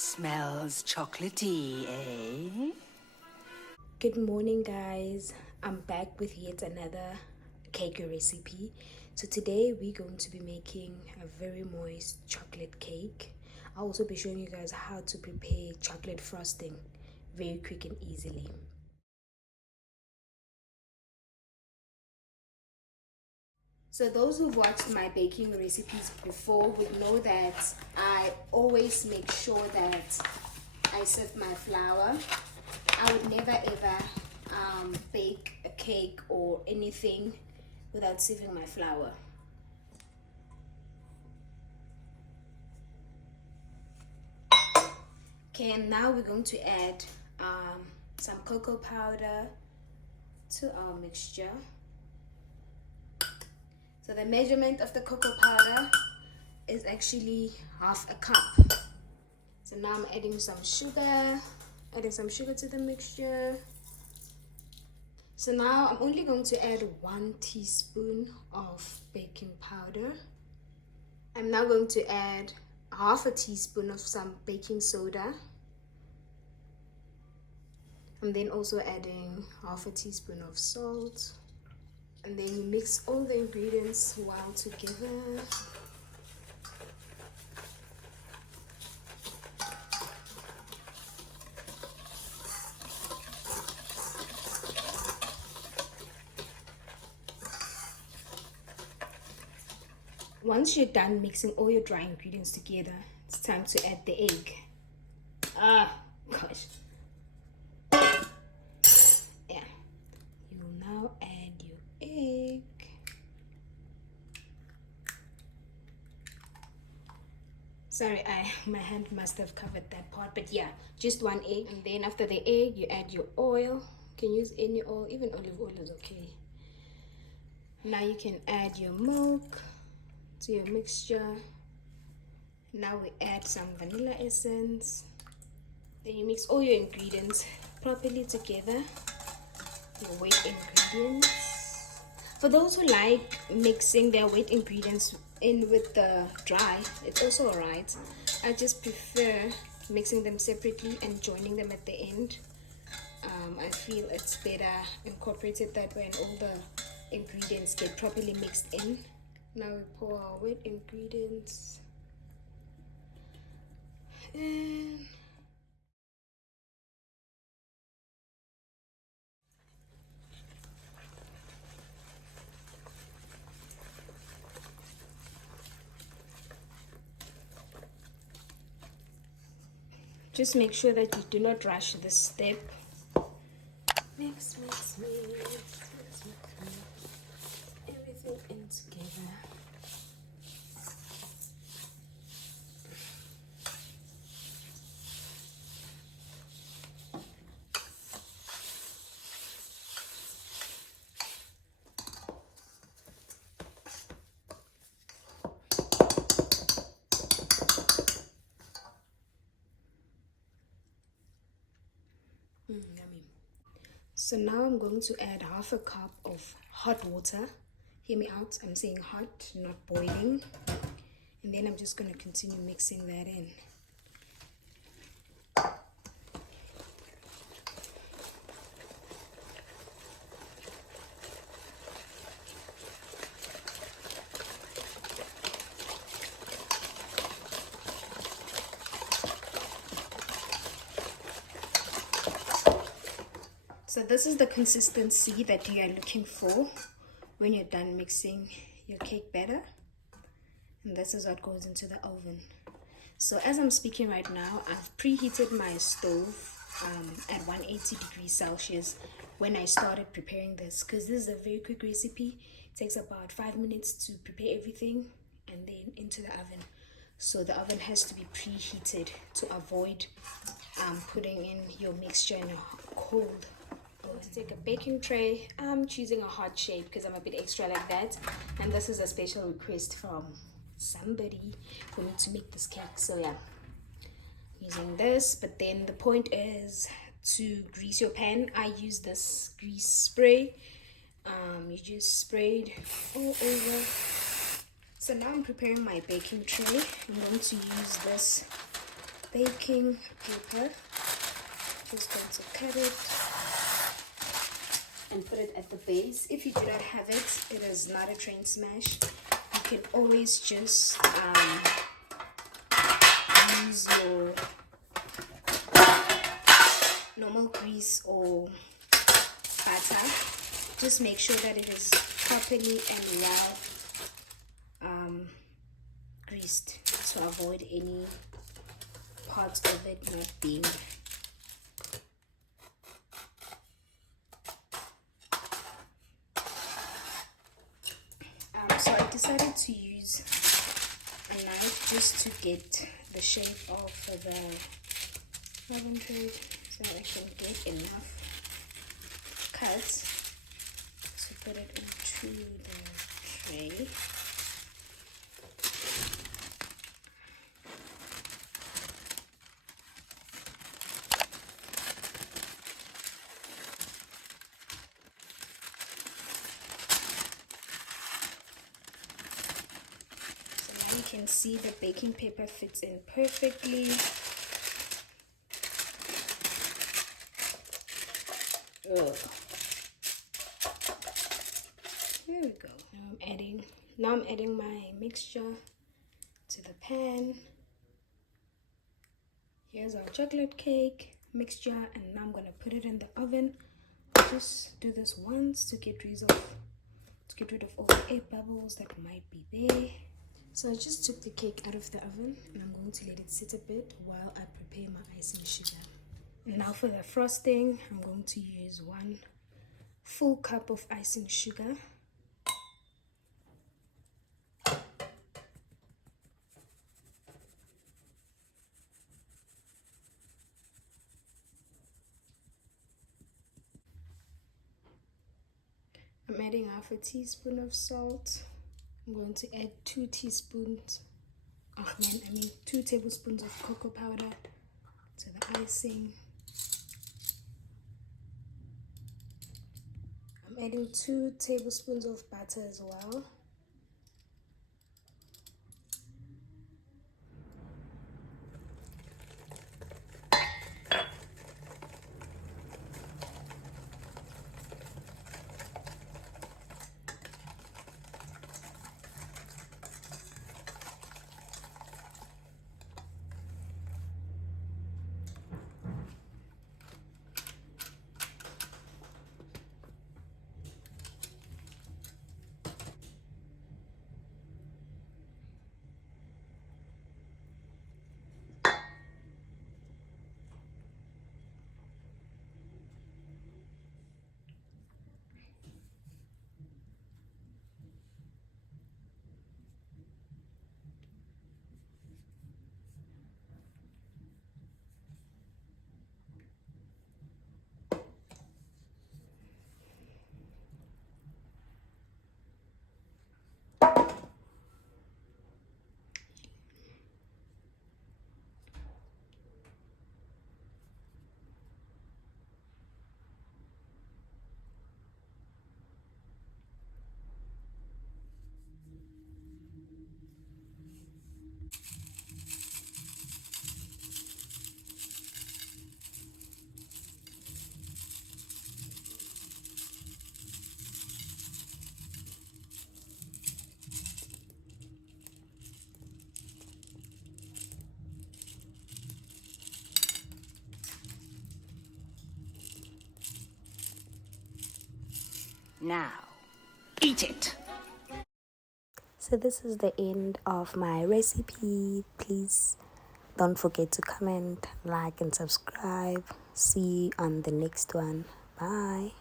Smells chocolatey, eh? Good morning, guys. I'm back with yet another cake recipe. So today we're going to be making a very moist chocolate cake. I'll also be showing you guys how to prepare chocolate frosting very quick and easily. So those who've watched my baking recipes before would know that I always make sure that I sieve my flour. I would never ever bake a cake or anything without sieving my flour. Okay, and now we're going to add some cocoa powder to our mixture. So the measurement of the cocoa powder is actually half a cup. So now I'm adding some sugar to the mixture. So now I'm only going to add 1 teaspoon of baking powder. I'm now going to add half a teaspoon of some baking soda. I'm then also adding half a teaspoon of salt. And then you mix all the ingredients well together. Once you're done mixing all your dry ingredients together, it's time to add the egg. Gosh. Yeah. You will now add your egg. Sorry, my hand must have covered that part, but yeah, just 1 egg. And then after the egg, you add your oil. You can use any oil, even olive oil is okay. Now you can add your milk to your mixture. Now we add some vanilla essence. Then you mix all your ingredients properly together. Your wet ingredients. For those who like mixing their wet ingredients in with the dry, it's also alright. I just prefer mixing them separately and joining them at the end. I feel it's better incorporated that way and all the ingredients get properly mixed in. Now we pour our wet ingredients in. Just make sure that you do not rush this step. Mix everything in together. Yummy. So now I'm going to add half a cup of hot water. Hear me out, I'm saying hot, not boiling. And then I'm just going to continue mixing that in. So this is the consistency that you are looking for when you're done mixing your cake batter. And this is what goes into the oven. So as I'm speaking right now, I've preheated my stove at 180 degrees Celsius when I started preparing this, because this is a very quick recipe. It takes about 5 minutes to prepare everything and then into the oven. So the oven has to be preheated to avoid putting in your mixture in a cold. To take a baking tray, I'm choosing a heart shape because I'm a bit extra like that, and this is a special request from somebody for me to make this cake. So yeah, using this. But then the point is to grease your pan. I use this grease spray. You just sprayed all over. So now I'm preparing my baking tray. I'm going to use this baking paper. Just going to cut it and put it at the base. If you do not have it, it is not a train smash. You can always just use your normal grease or butter. Just make sure that it is properly and well greased to avoid any parts of it not being. So I decided to use a knife just to get the shape of the oven tray so I can get enough cuts to put it into the tray. You can see the baking paper fits in perfectly. Ugh. There we go. Now I'm adding my mixture to the pan. Here's our chocolate cake mixture, and now I'm gonna put it in the oven. I'll just do this once to get rid of all the air bubbles that might be there. So I just took the cake out of the oven and I'm going to let it sit a bit while I prepare my icing sugar. And now for the frosting, I'm going to use 1 full cup of icing sugar. I'm adding 1/2 teaspoon of salt. I'm going to add 2 tablespoons of cocoa powder to the icing. I'm adding 2 tablespoons of butter as well. Now, eat it. So this is the end of my recipe. Please don't forget to comment, like and subscribe. See you on the next one. Bye.